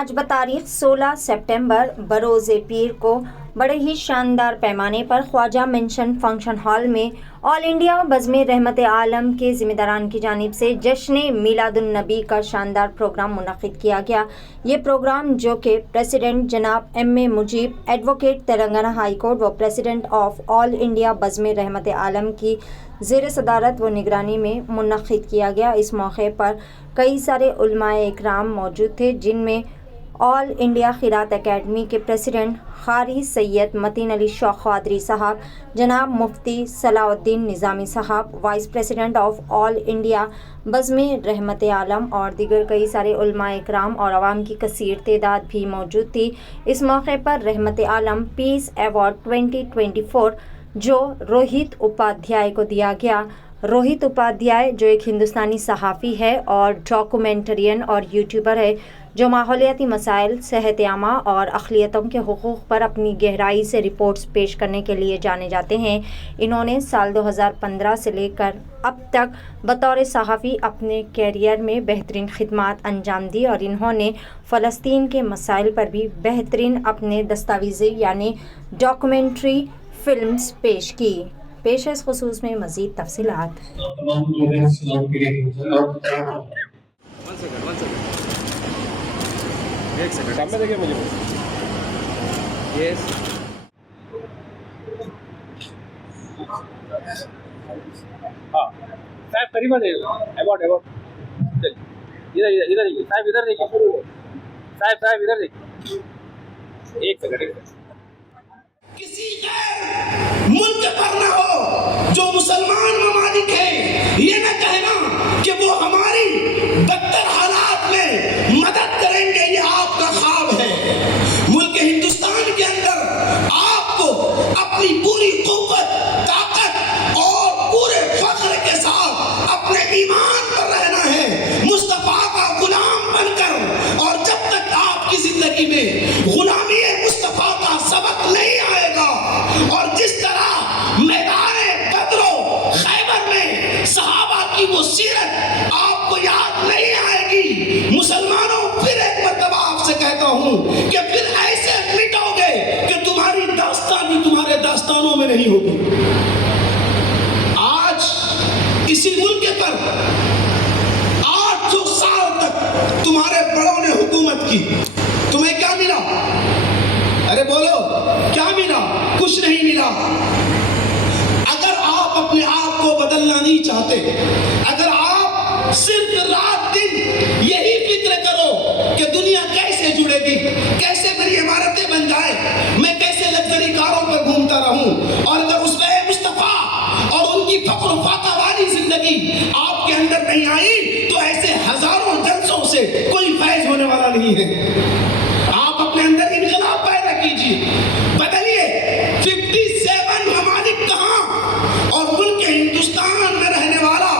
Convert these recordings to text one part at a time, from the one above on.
آج بتاریخ 16 سپٹمبر بروز پیر کو بڑے ہی شاندار پیمانے پر خواجہ مینشن فنکشن ہال میں آل انڈیا بزم رحمت عالم کے ذمہ داران کی جانب سے جشن میلاد النبی کا شاندار پروگرام منعقد کیا گیا۔ یہ پروگرام جو کہ پریزیڈنٹ جناب M A Mujeeb advocate Telangana high court و president of all India Bazm Rahmat عالم کی زیر صدارت و نگرانی میں منعقد کیا گیا۔ اس موقع پر کئی سارے علماء اکرام موجود تھے، جن میں آل انڈیا قرات اکیڈمی کے پریزیڈنٹ قاری سید متین علی شوق قادری صاحب، جناب مفتی صلاح الدین نظامی صاحب، vice president of all India Bazm Rahmat عالم اور دیگر کئی سارے علماء اکرام اور عوام کی کثیر تعداد بھی موجود تھی۔ اس موقع پر رحمت عالم پیس ایوارڈ 2024 جو روہت اپادھیائے کو دیا گیا۔ روہت اپادھیائے جو ایک ہندوستانی صحافی ہے اور ڈاکومنٹرین اور یوٹیوبر ہے، جو ماحولیاتی مسائل، صحت عامہ اور اقلیتوں کے حقوق پر اپنی گہرائی سے رپورٹس پیش کرنے کے لیے جانے جاتے ہیں۔ انہوں نے سال 2015 سے لے کر اب تک بطور صحافی اپنے کیریئر میں بہترین خدمات انجام دی اور انہوں نے فلسطین کے مسائل پر بھی بہترین اپنے دستاویزی یعنی ڈاکومنٹری فلمز پیش کی۔ پیش اس خصوص میں مزید تفصیلات۔ ایک سیکنڈ سامنے دیکھیں مجھے یس ہاں صاحب قریب آ جائیے ایوارڈ ادھر ادھر دیکھیے صاحب ادھر دیکھیے صاحب ادھر دیکھیے ایک سیکنڈ کسی غیر ملک پر نہ ہو جو مسلمان ممالک ہیں، یہ نہ کہنا کہ وہ ہماری بدتر حالات میں مدد کریں گے، یہ آپ کا خواب ہے۔ ملک ہندوستان کے اندر آپ کو اپنی پوری قوت، طاقت اور پورے فخر کے ساتھ اپنے ایمان پر رہنا ہے، مصطفیٰ کا غلام بن کر، اور جب تک آپ کی زندگی میں غلامی مصطفیٰ کا سبق نہیں آئے گا، اور جس طرح میدان بدر و خیبر میں صحابہ کی وہ سیرت آپ کو یاد نہیں آئے گی، مسلمانوں پھر ایک مرتبہ آپ سے کہتا ہوں کہ پھر ایسے مٹو گے کہ تمہاری داستان بھی تمہارے داستانوں میں نہیں ہوگی۔ آج اسی ملک پر 800 سال تک تمہارے بڑوں نے حکومت کی، تمہیں کیا ملا؟ ارے بولو کیا ملا؟ کچھ نہیں ملا۔ اگر آپ اپنے آپ کو بدلنا نہیں چاہتے، اگر آپ صرف رات دن یہی فکر کرو کہ دنیا کیسے جڑے گی، کیسے میری عمارتیں بن جائیں، میں کیسے لگژری کاروں پر گھومتا رہوں، اور اگر اس میں مصطفیٰ اور ان کی فخر و فاقہ والی زندگی آپ کے اندر نہیں آئی، تو ایسے ہزاروں جلسوں سے کوئی فیض ہونے والا نہیں ہے۔ آپ اپنے اندر انقلاب پیدا کیجیے، بدلیے۔ 57 ممالک کہاں، اور ملک ہندوستان میں رہنے والا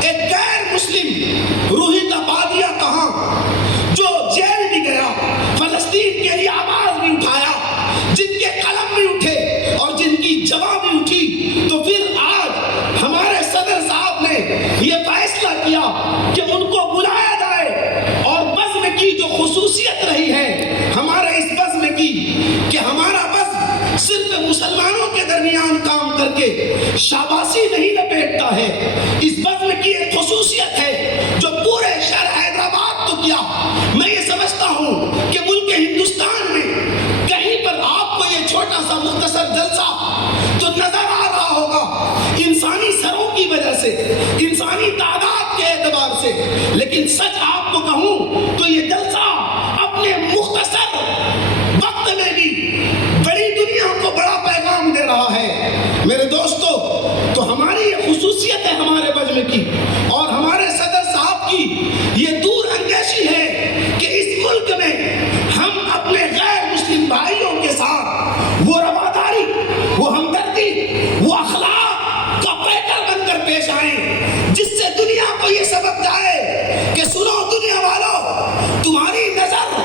ایک غیر مسلم روہت اپادھیا کہاں، جو جیل بھی گیا، فلسطین کے لیے آواز بھی اٹھایا، جن کے قلم بھی اٹھے اور جن کی جباں بھی اٹھی۔ تو پھر آج ہمارے صدر صاحب نے یہ فیصلہ کیا کہ ان کو بلایا جائے، اور بزم کی جو خصوصیت رہی ہے ہمارے اس بزم کی کہ ہمارا بزم صرف مسلمانوں کے درمیان کام کر کے شاباشی نہیں لپیٹتا ہے، اس بزم کی ایک خصوصیت ہے جو پورے شہر حیدرآباد کو کیا۔ میں یہ سمجھتا ہوں کہ ملک ہندوستان میں کہیں پر آپ کو یہ چھوٹا سا مختصر جلسہ جو نظر آ رہا ہوگا انسانی سروں کی وجہ سے، انسانی تعداد کے اعتبار سے، لیکن سچ آپ کو کہوں تو یہ جلسہ اپنے مختصر وقت میں بھی بڑی دنیا کو بڑا پیغام دے رہا ہے۔ میرے دوستو، تو ہماری یہ خصوصیت ہے ہمارے بزم کی، اور ہمارے صدر صاحب کی یہ دور اندیشی ہے کہ اس ملک میں ہم اپنے غیر مسلم بھائیوں کے ساتھ وہ رواداری، وہ ہمدردی، وہ اخلاق کا پیکر بن کر پیش آئیں، جس سے دنیا کو یہ سبق جائے کہ سنو دنیا والوں، تمہاری نظر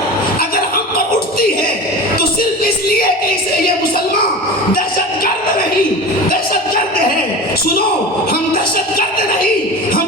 اگر ہم پر اٹھتی ہے تو صرف اس لیے کہ اسے یہ مسلمان دہشت گرد نہیں، دہشت گرد ہے۔ سنو، ہم دہشت گرد نہیں، ہم